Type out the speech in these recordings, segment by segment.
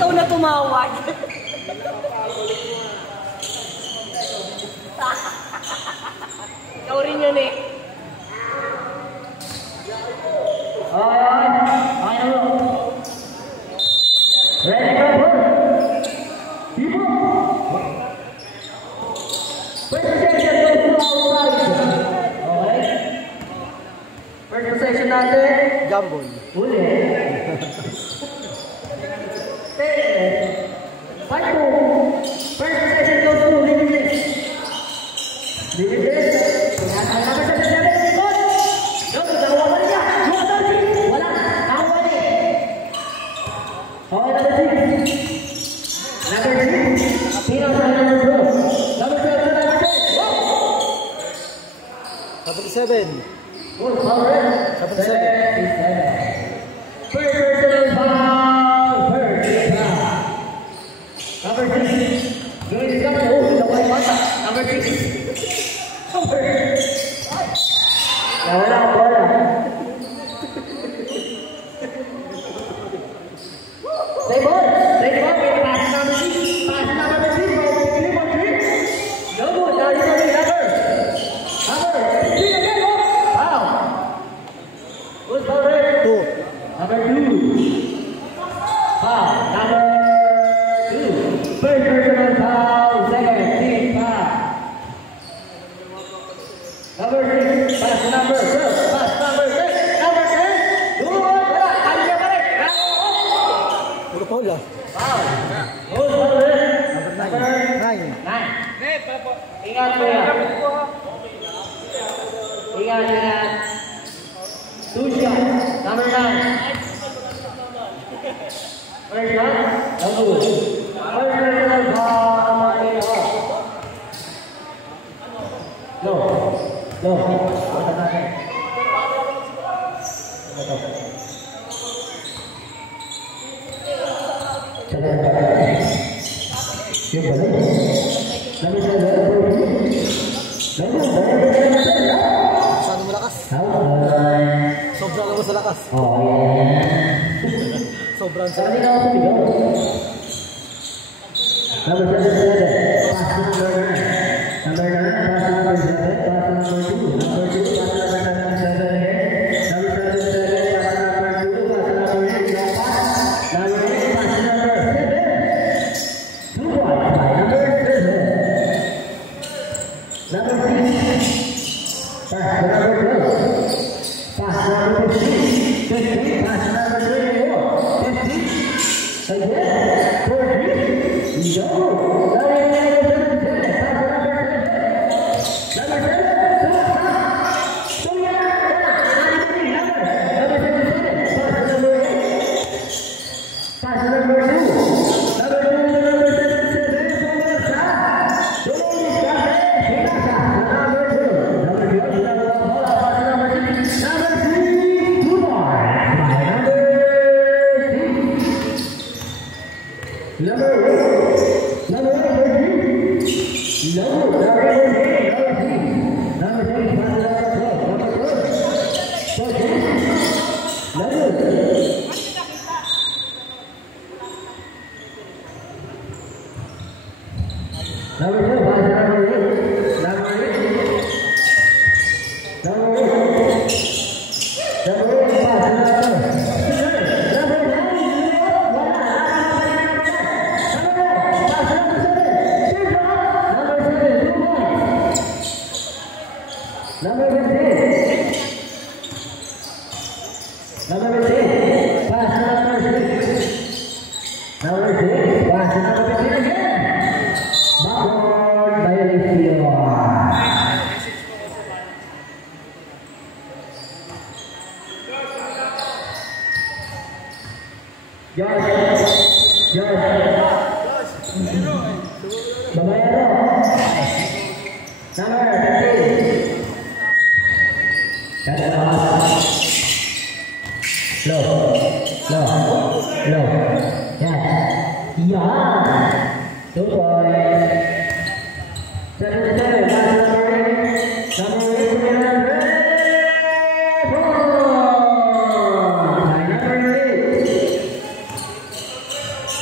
Ikaw na tumawag. Ikaw rin yun eh. Ready, go, first section natin, Jambon. Uli. Part 2. First section goes to limited. Limited. Ang number 77, likod. No, dalawa pa niya. Wala. Nakawali. Okay, number 6. Number 6. Pinaw sa number 2. Number 7, number 10. Whoa! 77. Oh, alright. 77. First personal foul. First foul. Number 6. Going to come. Oh, nawala mata. Number 6. Nawala ang bola. Play ball. Play ball. Pass number 6. Pass number 6. Number 3. No good. Number 3. Number 3 again. Foul. Who's foul red? 2. Number 2. Foul. Number 2. First personal foul. Second team foul. Number 6. Pass number 12. Pass number 6. Number 10. Wala. Kanya pa rin. Puro foul ah. Foul. Who's foul red? Number 9. 9. Ingat po yan. Ingat, ingat. 2 shots. Number 9. First shot. No good. First personal foul. No. No. Basta natin. Ito. Yung balik. Number 7. Masyado malakas. Sobrang ako sa lakas. Oh, yeah. Sobrang sa Saan ikaw sumigaw? Number 7. Pass number 9. Number 9, pass number 7. Pass number 2. Number 2, pass number 7 again. Number 7, pass number 2. Pass number 8, no pass. Number 8, pass number 7. 2 points by number 7. Number 6. Pass number 12. Pass number 15. 15, pass number 24. 15. Again. 14. Go.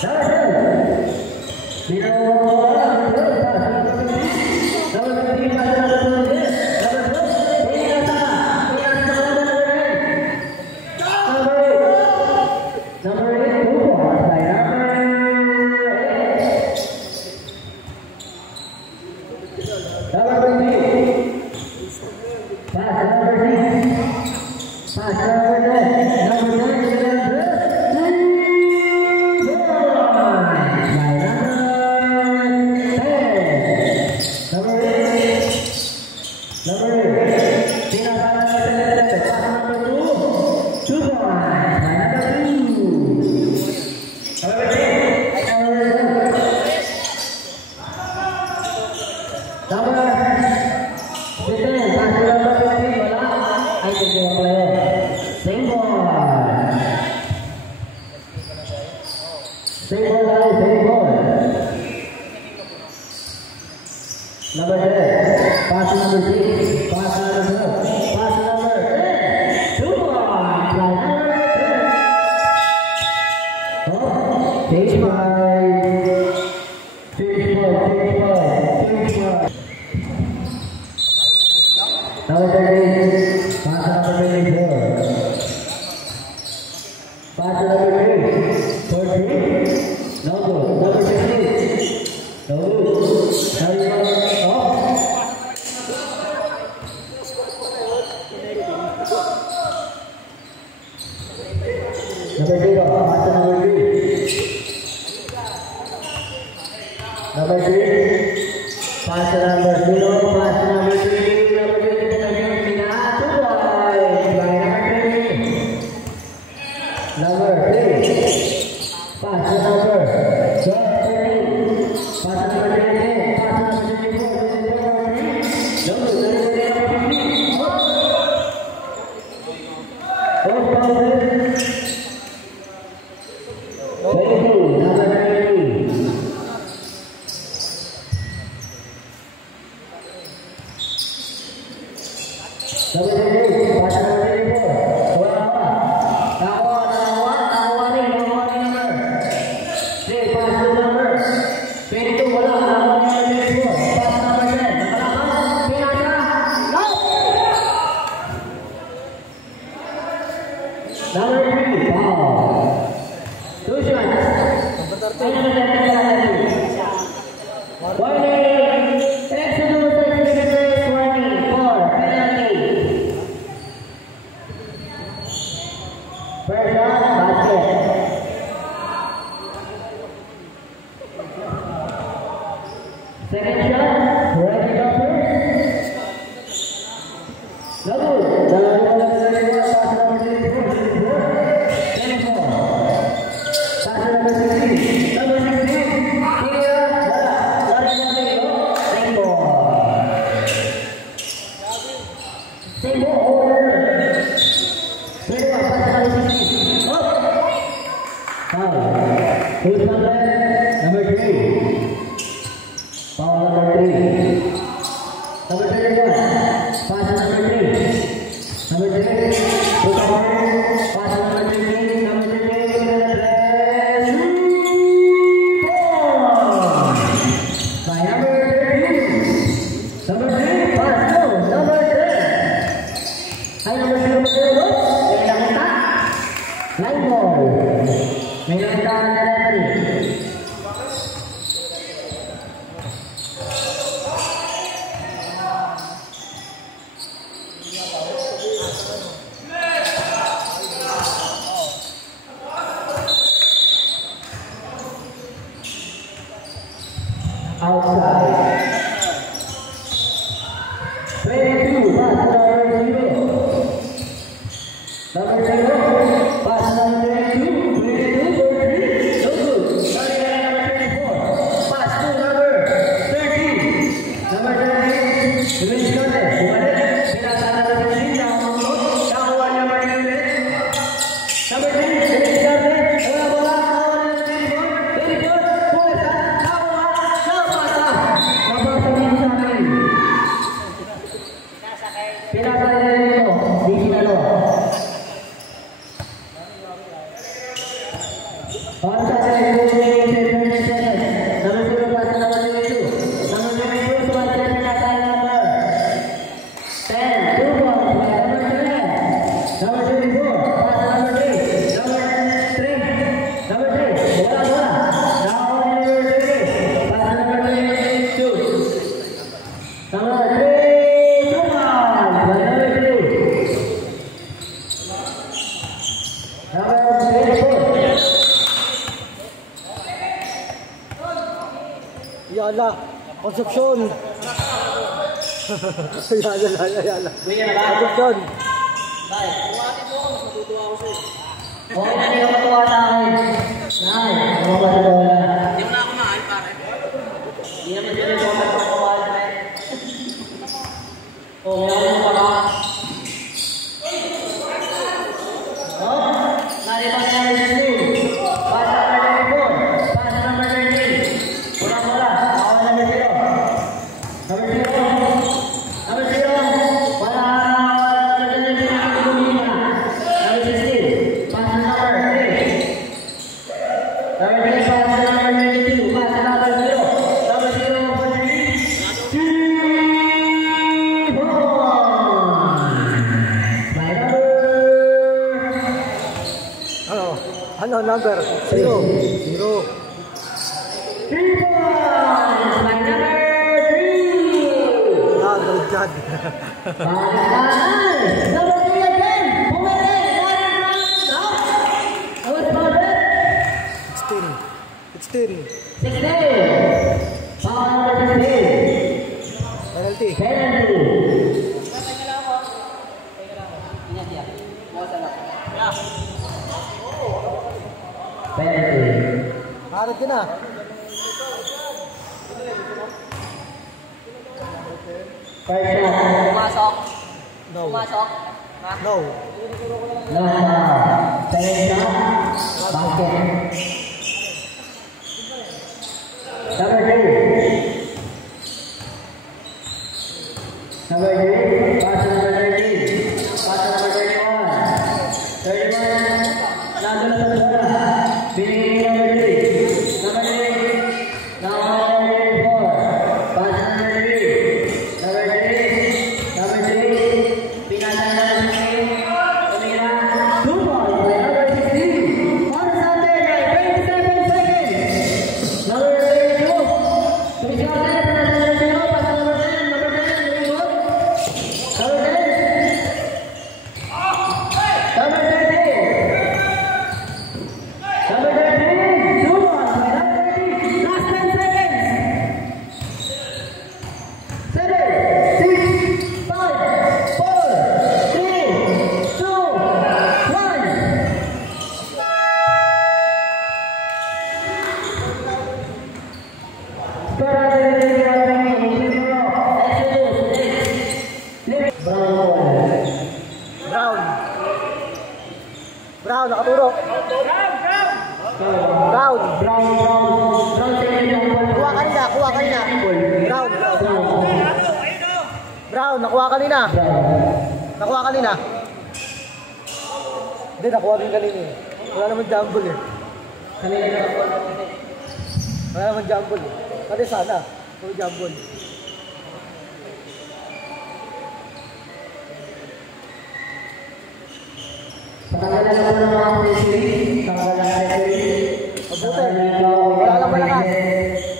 Number Yala, konsepsyon. Yala. Konsepsyon. Okay, hindi ka matuwa sa akin. Nay, ako ba sa bola? Hindi mo na ako mahal, pare. Hindi naman sila yung bola sa bola. Oh, meron mo pala. Oh, nalipang na rin sa team. Pasa number 34. Pasa number 13. Bola. Ako number 0. Number 0. Number 0. Wala. Number 16. Pasa number 3. Number 3. Pasa number 22. Pasa number 0. Number 0. Number 3. 3. 4. My number. Ano number? 0. 0. 3 points. My number 3. Ah, God. Number 3 again. How much about it? 16. 16. Foul number 15. Penalty. Penalty. Penalty. Harap ka na. First shot. Pumasok. No. Pumasok. Ha? No. No. Second shot. Basket. Number 3. Number 3. Pass number 13. Pass number 31. 31. Nandun na sa bola. Binigay number 3. Number 3. Number 4. Pass number 3. Number 3. Number 3. Pinasa na ng 3. Tumira. 2 points by number 16. On Sunday by 27 seconds. Number 32. Tumiskarte. Pinasa number 0. Pass number 10. Number 10. Very good. Number 10. Number 13. Number 13. 2 points by number 13. Last 10 seconds. 7, 6, 5, 4, 3, 2, 1. Brown, nakaturo. Brown. Kuha kanina. Brown, nakuha kanina. Hindi, nakuha din kanina eh. Wala naman jumble eh. Kasi sana, kung jumble. Patanggalan naman ng mga referee. Tanggalan ng referee. Mabuti. Wala lang malakas.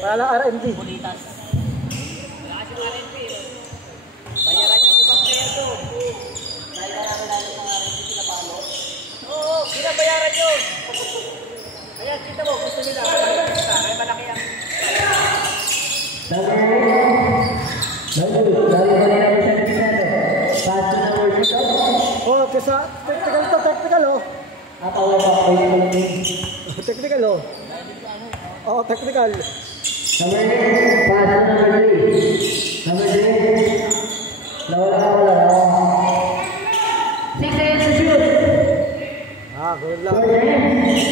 Wala lang RMD. Bulitas. Wala kasi RNP. Bayaran yung ibang player to. Dahil marami lalo mga RNP sila palo. Oo, binabayaran yun. Kaya kita mo, gusto nila. Kaya malaki ang... Oh, kesa technical oh. Technical oh. Oh, technical. Number 3. Nawala. 6 seconds to shoot. Ah, good lang. Number 77,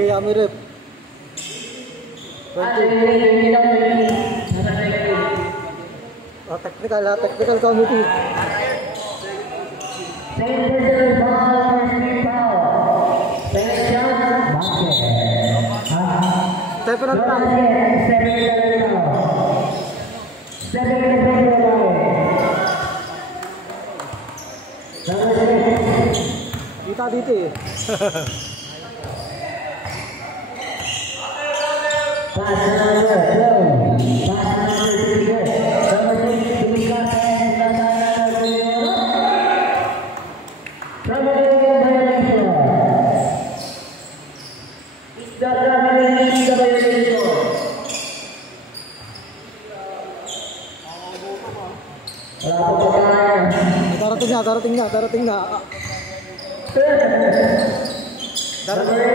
Okay, Yami Rep. 20. Technical committee. Step on top. Kita dito eh. Darating na. Darating.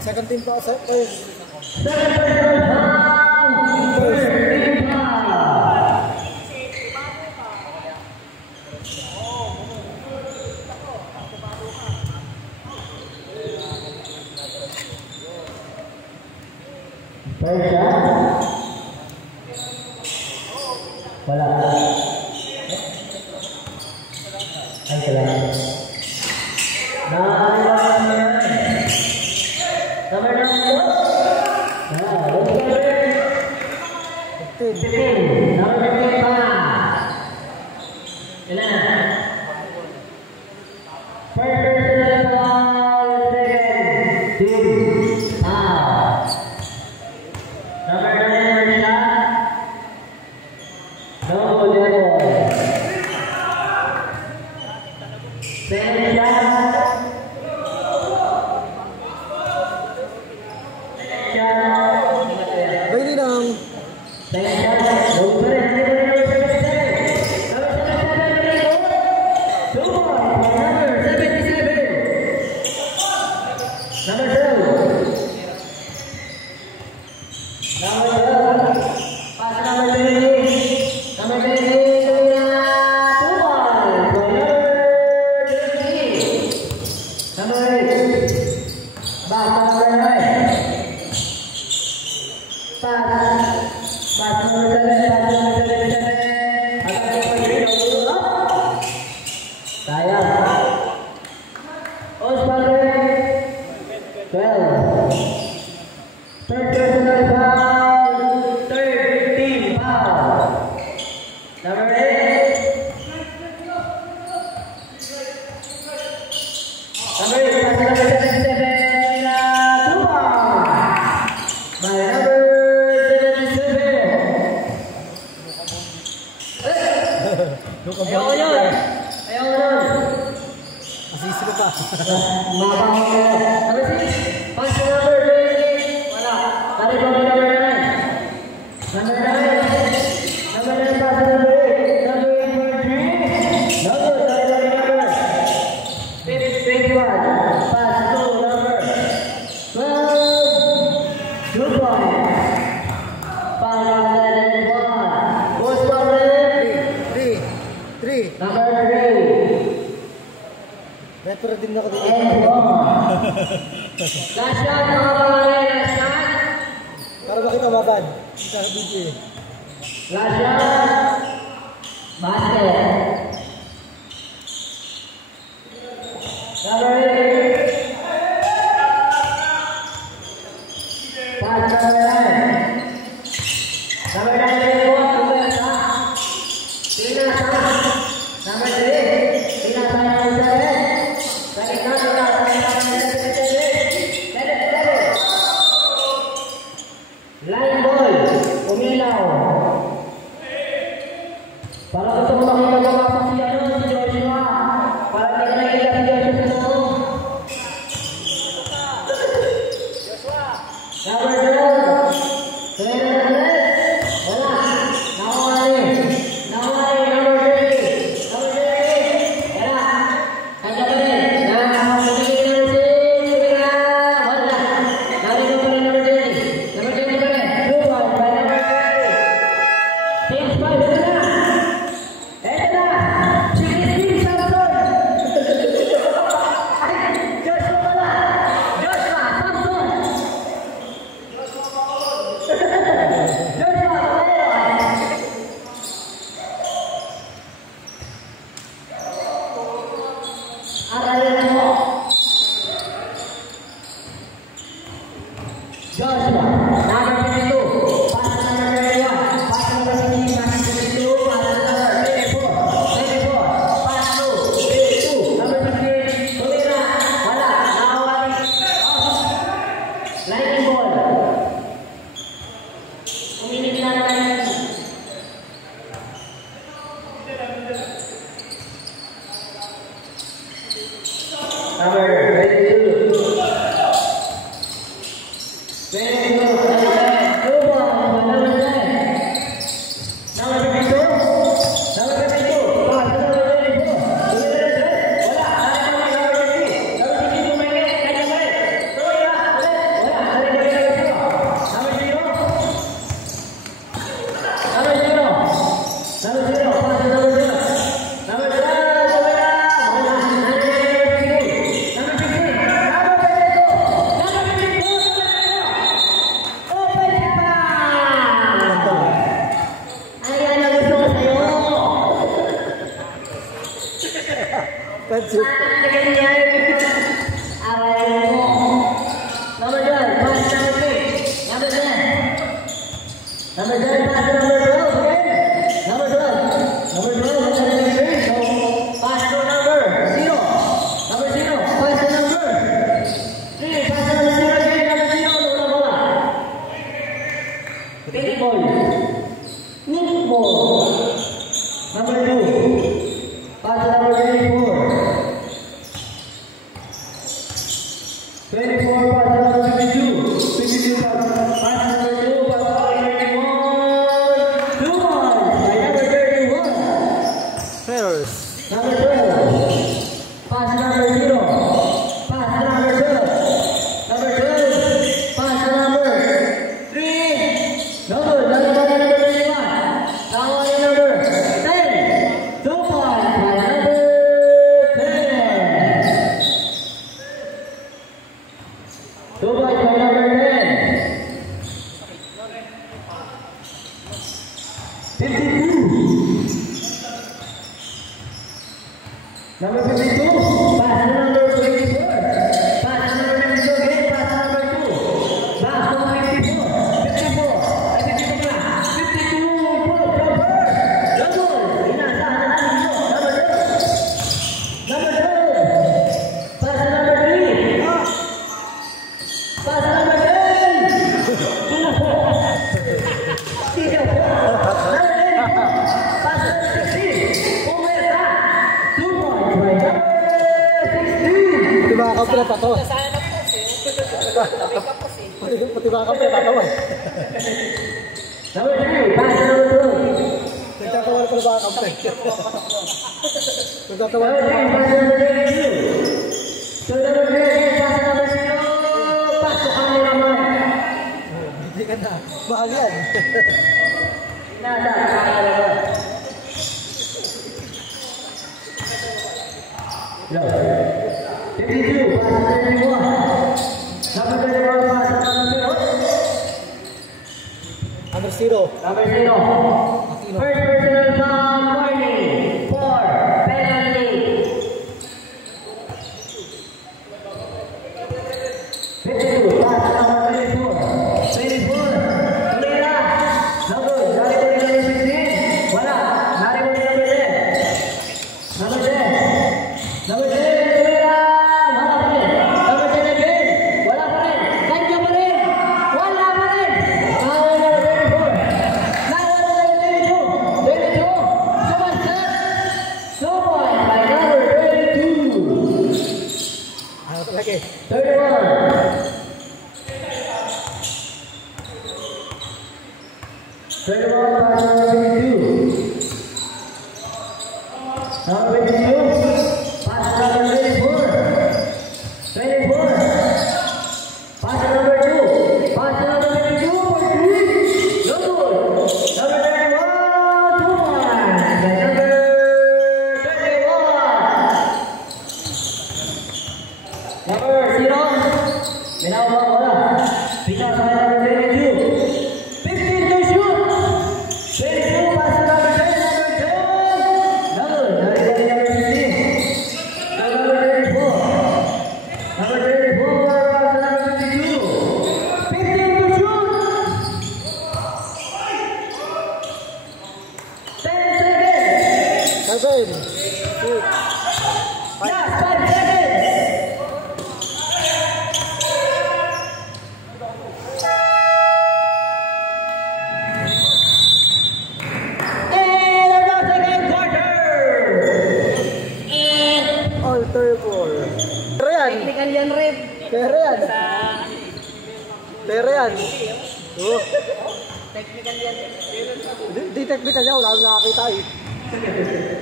Second team pa sa para makita mabad. Kita DJ. Last shot. Basket. Number 8. Pass number 9. Number 9 Number 3. Line ball. Umilaw. Para gusto mo makita kapasok si Joshua. Para hindi ka nakita si Joshua sa loob. Number 12. Wala. Nawali. Number 30. Wala. Kaya pa rin. Number 52, pass to number 24. Pass to number 22 again, pass to number 2. Pass to 54, 54, 52 na. 52, jumper. Double. Inasahan na natin ito. Number 2. Pass to number 3. Pass to number 10. Number 10. Pass to number 16. Pumerta. Pati mga kapre pa to. Pati mga kapre tatawa. Number 3, pass to number 2. Nagtatawa pa mga kapre. Nagtatawa Number 3, pass to number 22. So number 3, pass to number 0. Pass to kami naman. Hindi ka na. Mahal yan. Nada, kami naman. No. 52, pass to 31. Number 31, pass to number 0. Number 0. Number 0. First personal foul, warning. 4. Penalty. 52. Pass number 24. 24. Tumira. No good. Naribuli number 16. Wala. Naribuli number 10. Number 10. Number 10. Tumira. Wala pa rin. Number 10 again. Wala pa rin. Kanya pa rin. Wala pa rin. Foul number 24. Now number 22. 22. Sumansat. 2 points by number 22. Ano lagi? 31. 31 pass number 22. Number 22. Pass number 24. 24. Pass number 2. Pass number 22 for 3. No good. Number 31. 2 points by number 31. Number 0. Binawa bola. Pinasa by number 22. 15 to shoot. 22 pass to number 10. Number 10. No good. Number 15. Number 34. Number 34 pass to number 22. 15 to shoot. 10 seconds. 7. 6. Last 5 seconds. In the second quarter. Alter 4. Pero yan. Technical yan, Rep. Pero yan. Sa... Pero yan. Oh. Technical yan. Di technical yan. Wala akong nakakita eh.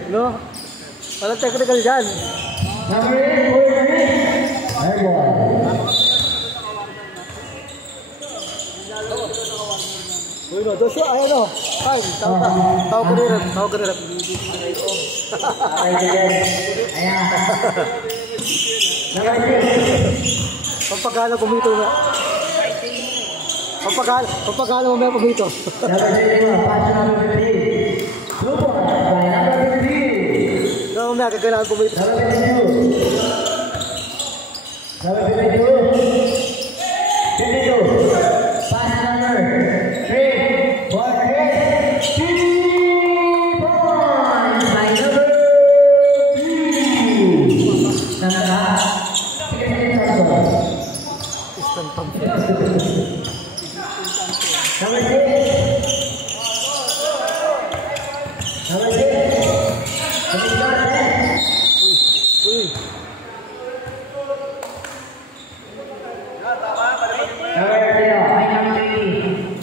No? Walang technical dyan. Number 8 for the win. Airball. Uy no, Joshua, ayan o. Ay, tawag ka. Tawag ko rin. Tawag ko rin. Okay, again. Ayan. Number 6. Pampagana pumito na. Pampagana mo may pumito. Number 21. Pass to number 15. 2 points by number 15. Kaya may kaganahan pumito. Number 52. Number 52. 52. Pass number 3. For 3. 3 points by number 3. Number 6. Instant pump. Number 6. Number 6. Uy. Number 0. Ay, number 3.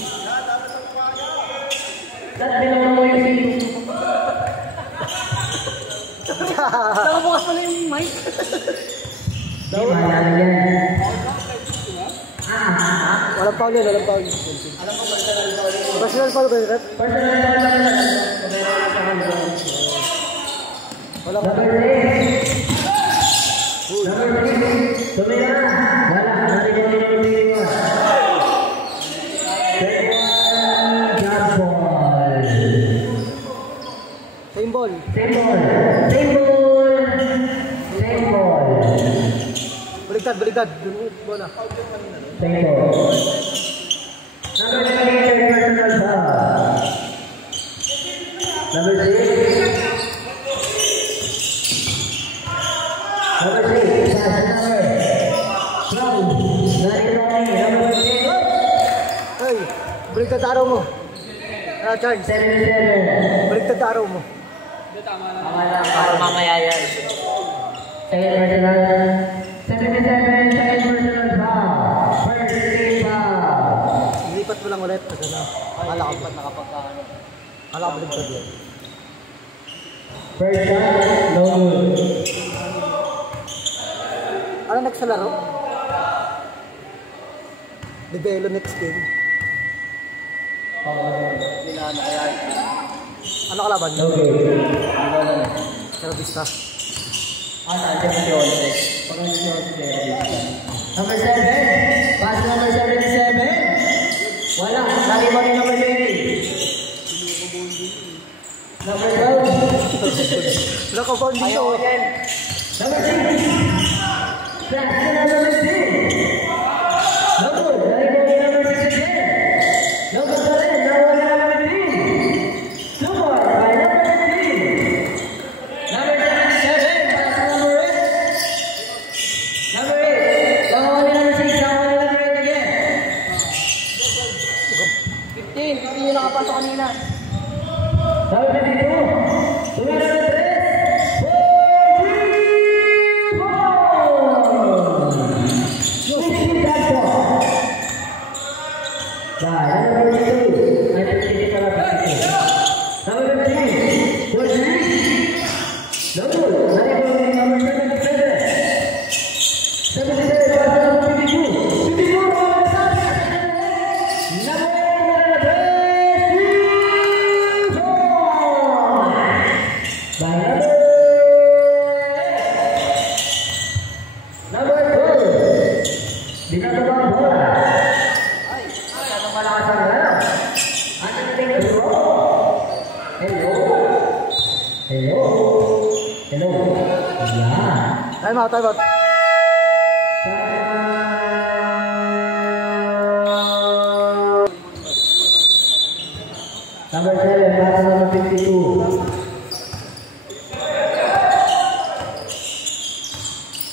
That's below mo yung Nakabukas pala yung mic. Hindi, maalala yan. Walang foul yan, walang foul. Personal foul ba yun, Rep? Personal Walang Number 6. Number 6. Tumira. Wala. Nanti ko nila lumiwan. 31. Jump ball. Same ball. Same ball. Same ball. Same ball. Baligtad. Bola. Same ball. Number 3. Personal foul. Number 6. Number 6, pass number. From number 6. Ay, baligtad araw mo. Charge. 77. Baligtad araw mo. Tama lang. Para mamaya yan. Second personal. 77, second personal foul. First team foul. Ilipat mo lang ulit. Kasi na. Akala ko nakapagkano. Akala ko baligtad yan. First shot, no good. Ano next sa laro? Libelo next game. Ano kalaban? No good. Service na. Number 7, pass number 77. Wala, lagi mo rin number 20. Number 12. Naka-found dito. Ayaw yan. Number 6. Fraction number 16. No good. Very good. Number 6 again. No good for it. Now on number 15. 2 more by number 15. Number 7. Pass to number 8. Number 8. Now on number 6. Now on number 8 again. 15 yung nakapasok kanina. Number 52. Number 3. Time out, time out. Number 7, pass number 52.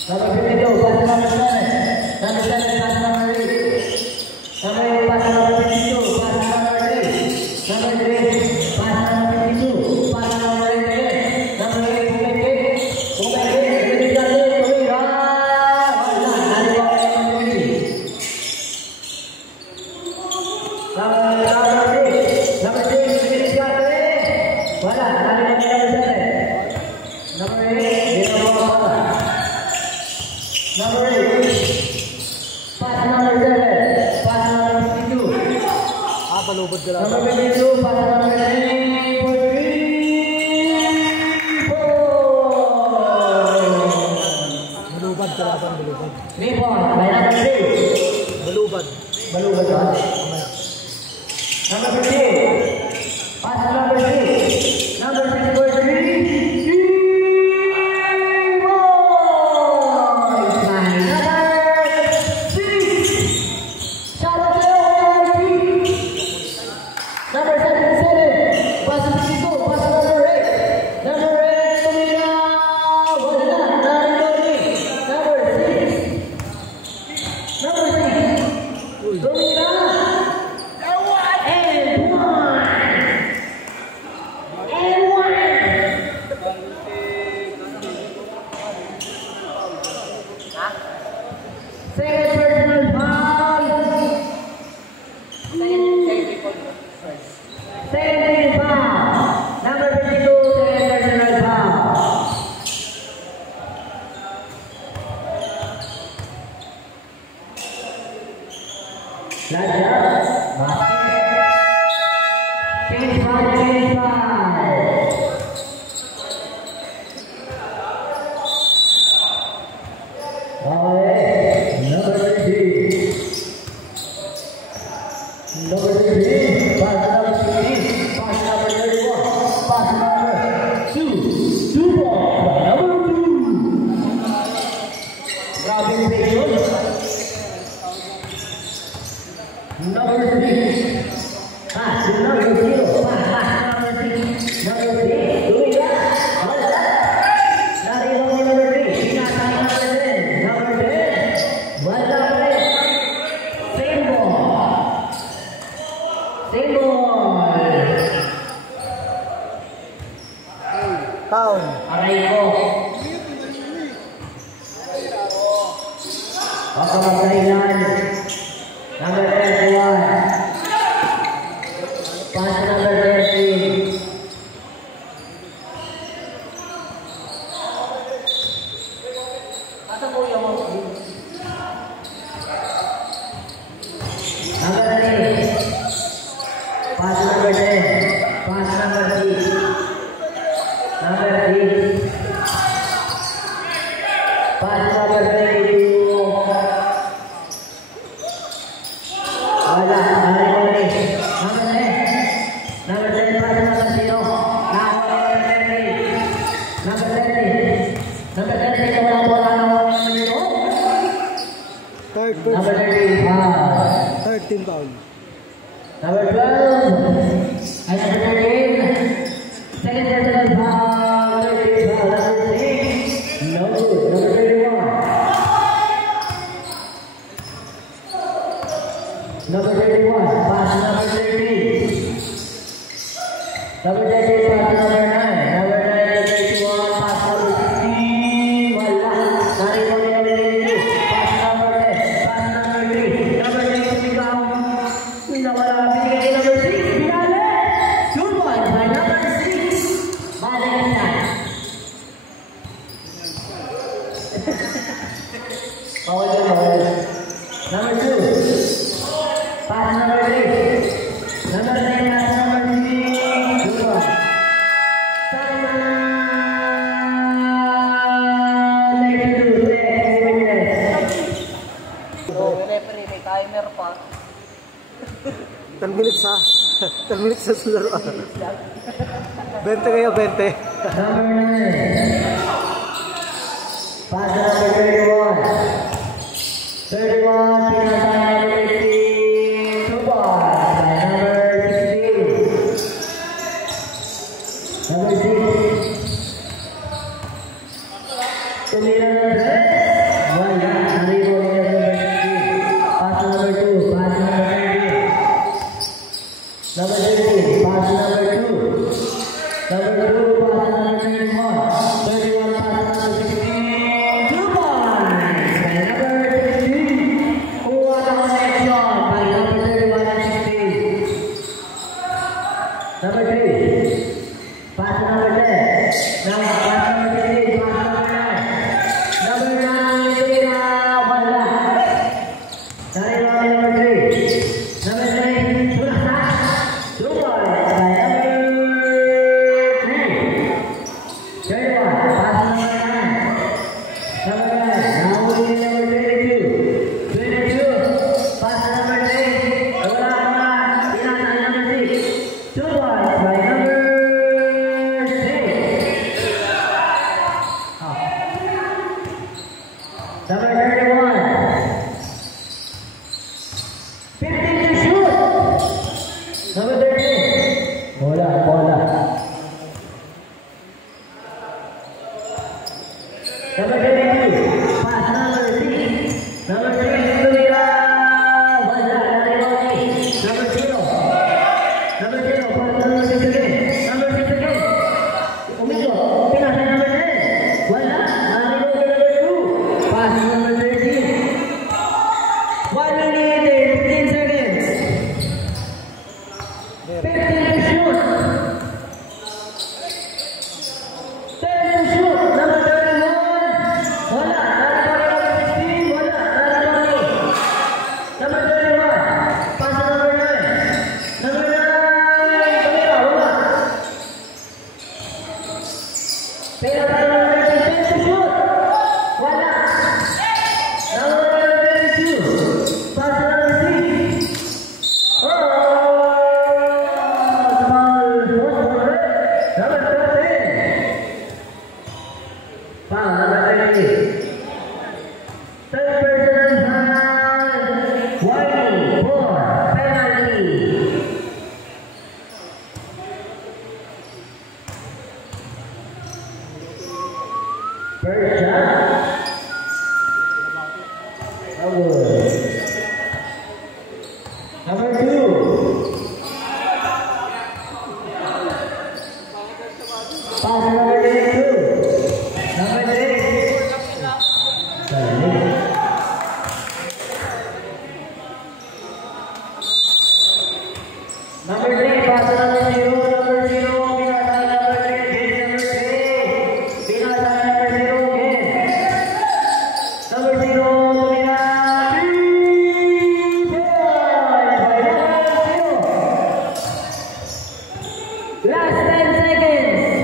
Number 52, pass number 7. Number 7, pass number 8. Number 8, pass number 52. Pass number 8. Number 3, pass number 52. Pass number 8 again. Number 8, Palubod ka lang. number 22, pass number 3, 4, 3, 4. Balubad ka lang, balubad. 3 points, by number 3. Balubad. Balubad ka. Number 15, pass number 6. Number 6 for 3, 3 points, by number 6. Shout out to number 3. Number 77, pass number 52, pass number 8. Number 8, Tumina, wala na, narito. Number 6. Number 6, Tumina, and 1. And 1. Second personal foul. Second foul. Number 52, second personal foul. Last up, basket. Change foul, change foul. Okay, number 15. Number 15, pass number 16, pass number 31, pass number 2, 2 ball, number 2. Grabe yung station. Number 6, pass to number 0, pass number 6, number 3, do it up, what's that? Narito mo number 3, sinasama number 10, number 10, what's up? Same ball. Same ball. Foul. Aray ko. Baka magkailan. Number 31. Pass number 30. Asa po yung Number 3. Pass number 10. Pass number 6. Number 6. Pass number 22. Wala. Number 10. Number 10. Pass number 0. Now, Number 30, pass number 9. Number 9, 31, pass number 16. Wala. Narito ni number 32. Pass number 10. Pass number 3. Number 6, ikaw. Pinawala. Binigay number 6. Pinali. Good one by number 6. Balik na. Bawal yun, bawal. Number 2. Pass number 3. Number 9, pass number 3. Good one. Referee, may timer pa. 10 minutes ha. 10 minutes sa laruan. 20 kayo, 20. Number 9. Pass number 31. 31, pinatay number 15. Two balls by number 16. Number 6. Tumira ng red. Wala. Naribo ni number 16. Pass number 2. Pass number 13. Number 13. Pass number 2. Number 2, pass number 31. 31, pass number 16. Two balls by number 16. Kuha na connection by number 31 and 16. Number 3. Pass number 10. Now, pass number 15. Pass number 9. Number 9, tira. Wala. Nariwa ni number 3. Number 3, sudah na. Two balls by number 3. 31, pass number 9. Number 9, now we need number 22. 22, pass number 3. Wala na. Pinatay number 6. Two balls by number 6. Number 31. 15 to shoot. Number 13. Bola, bola. Number 22. Pass number 6. Number 3. Tumira. Wala. Nariwani. Number 0. Number 0. Pass number 6 again. Number 6 again. Umito. Pinasa number 10. Wala. Nariwani number 2. Pass number 13. 1 minute, 15 seconds. 15 to shoot. 10 to shoot. Number 31. Wala. Nariwani number 16. Wala. Nariwani. Number 31. Pass number 9. Number 9. Tumira. Wala. Pera tayo number 10 to shoot. Wala. Number 32. Pass number 6. Oh! Number 13. Foul, number 30. Third person foul. White for penalty. First shot. Number 2. Pass number 22. Number 3. Number 3, pass number 0. Number 0. Pinatay number 3. Number 3. Pinatay number 0 again. Number 0. Tumira. Last 10 seconds.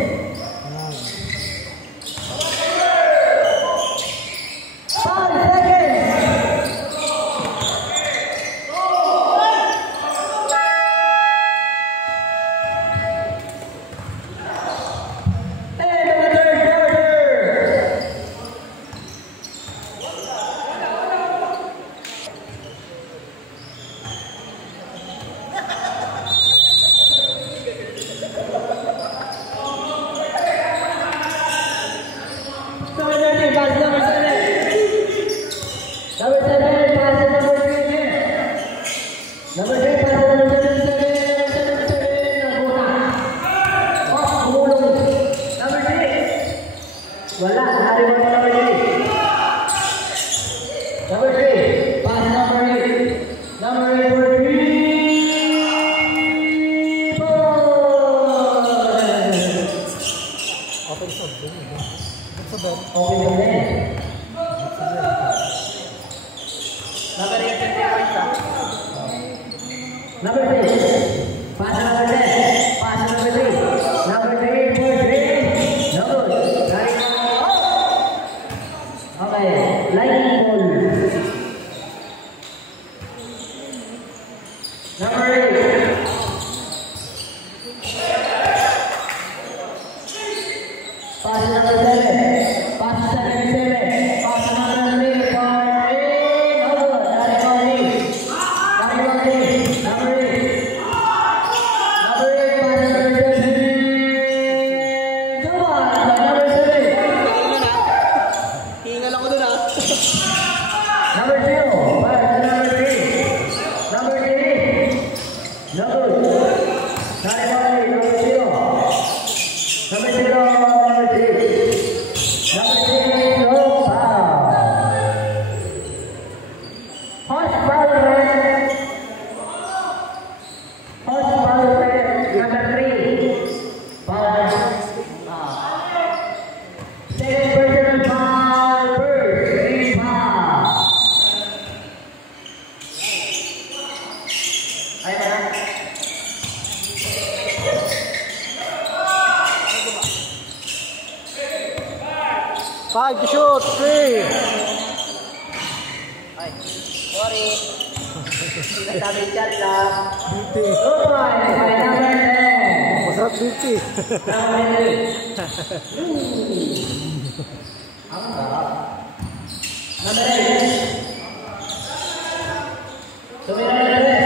Open the bench. Number 8, 20 points ah. Number 6. Pass number 10. Pass number 3. Number 3 for 3. No good. Right now. Okay. Line ball. Number 8. Pass number 7. Pass 77. Pass number 3 for 3. No good. Right now. Number 8. Number 8. Number 8. Pass number 7. Come on. Number 7. Hingal ako dun ah. Number 2, pass to number 3. Number 3. No good. Sorry, number 0. Number 0, number 3. Number 3, no foul. Horse foul red. Horse foul red. Number 3. Foul. Second personal foul. First, 3 foul. Ayun na. Five to shoot, 3. Ay, sorry. Sinasabi chat lang. Beauty. Good one. By number 10. Masarap beauty. Number 3. Ang sarap. Number 8. Sumira na rin.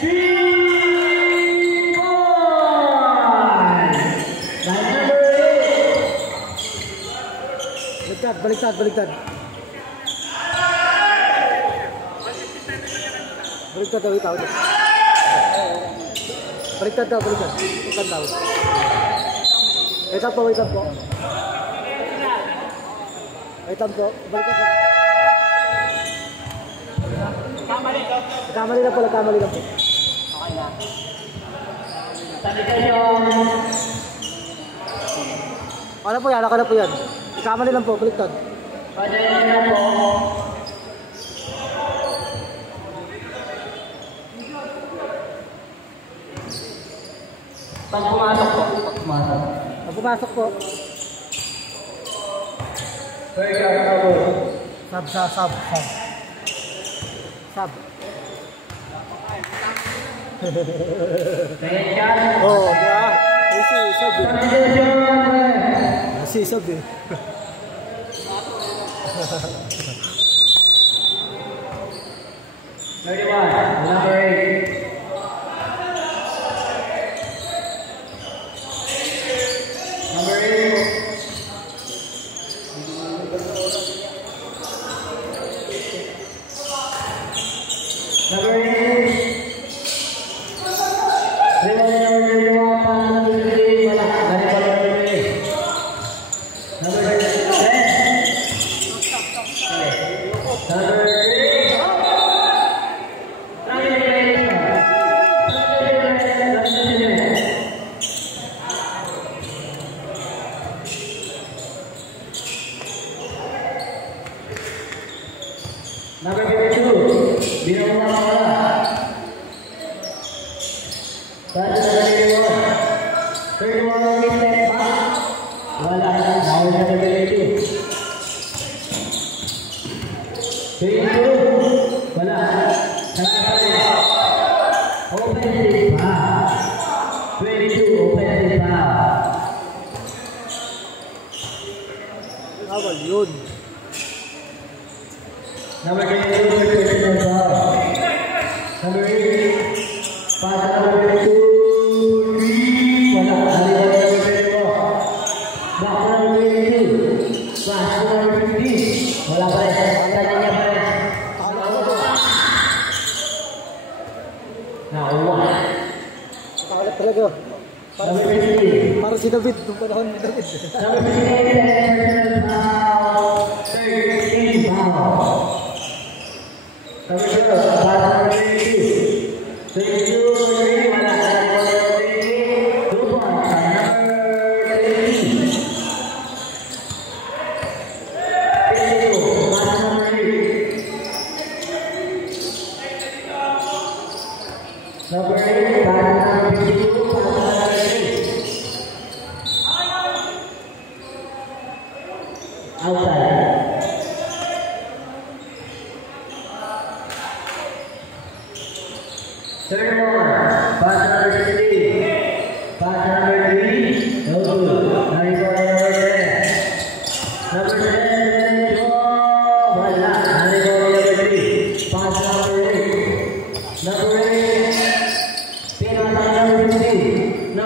3 points. By number 8. Baliktad. Baliktad daw, itaw. Baliktad daw. Baliktad daw. Wait up po. Baliktad daw. Kamali lang po. Okay na. Sabitasyon. Ano po yan? Ako na po yan. Kamali lang po. Baliktad. Padayon na po. Pag pumasok po. Pag pumasok po. Third shot na po. Sub. Second shot. Oh, yeah. Easy, sub eh. Sabitasyon. Easy, sub eh. Number 8. Number 8. Number 8. Number 52, binong na wala. Pass to number 31. 31 step back. Wala na. Now number 32. 32. Wala. Offensive pass. 22 offensive pass. Awal yun. Number 22, personal foul. Number 8, pass number 2, 3, wala. Number 24. Back to number 22. Pass to number 15. Wala pa rin. Tanya niya pa rin. Nakuha. Nakakalap talaga. Number 15. Parang si David. Nung panahon ni David. Number 15, personal foul. 13 foul. Number 12, pass number 32. 32, 3, wala. Number 2 points. Number 13.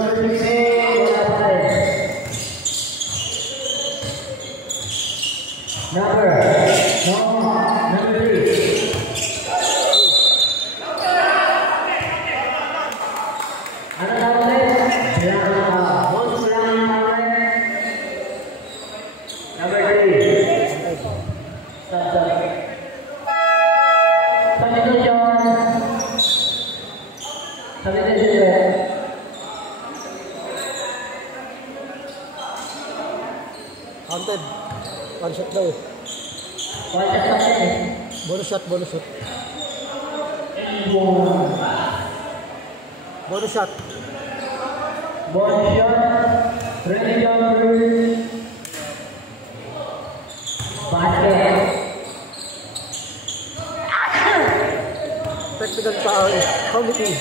number 16, wala pa rin. Number 3. Ano na ulit? Bonus lang ang ulit. Number 3. Substitution. Counted. One shot daw. Bonus shot. Bonus shot. Ready jumpers. Basket. Technical foul. Committee.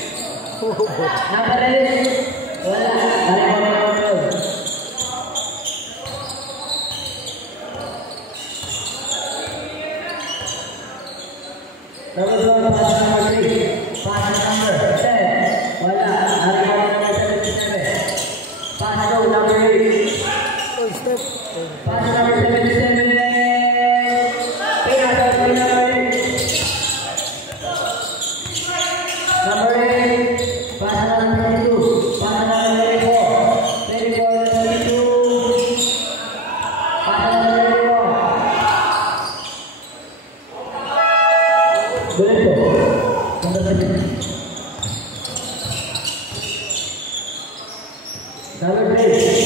Number 8. Wala. Number 3. Pass number 10. Wala. Number 77. Pass number 8. Oh, step. Pass number 77. Pinasa number 8. Number 8. Pass number 22. Pass number 34. 32. Pass number 34. Ganito. Number 3. Number 3.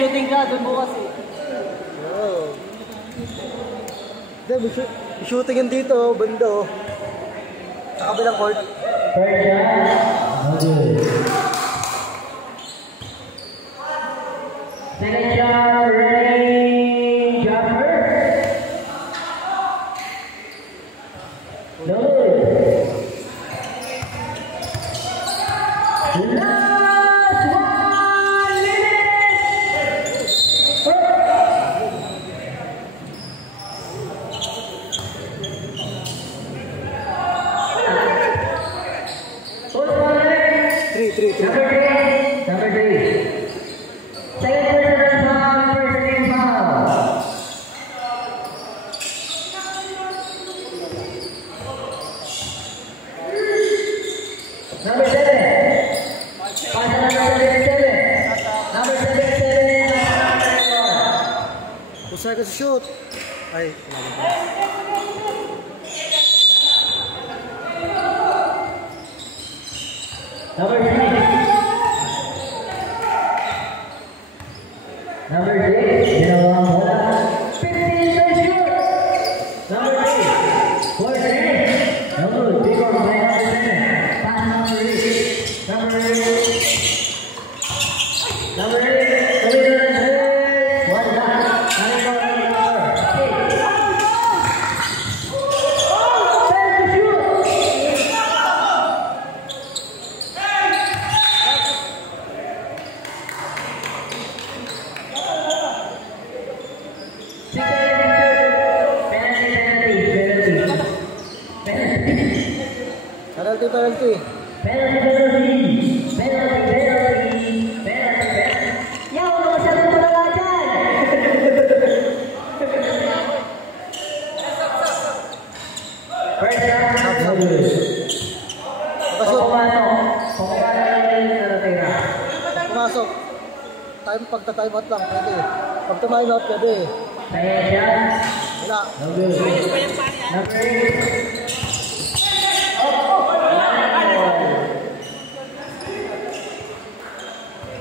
shooting ka, doon bukas eh. Oo. Hindi, may shooting yun dito, bando. Sa kabilang court. Third shot. Okay. Second shot, Ray Jumper. Good. Last 1 minute. Three. Number three. Second person foul, first team foul. Number 7. Pass to number 77. Number 77. 2 seconds to shoot. Ay, kailangan pa. Number 3. Number 6. Ginawang bola. 15 to shoot. Number 3. 4-3. Number 3 for by number 7. Pass number 8. Number 8. Number 8. Committed and hit. 1 back. Number 8. Penalty. Yaw, nakasabi mo na nga dyan! First round, Pumasok. Pagta-time out lang, pwede. Pag time out, pwede. Wala. Number 8.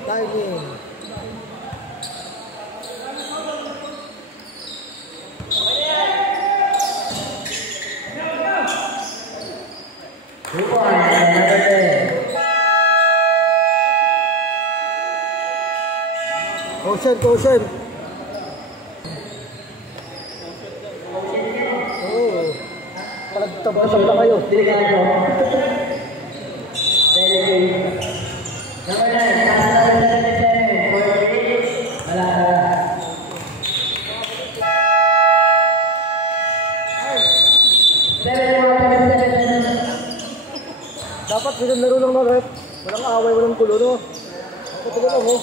Timing. Caution. Oo. Palagtab na kayo. Delikado. Number 9, number 77, 48. Wala. Dapat bilang laro lang na rep. Walang away, walang gulo, no? Ako talaga mo.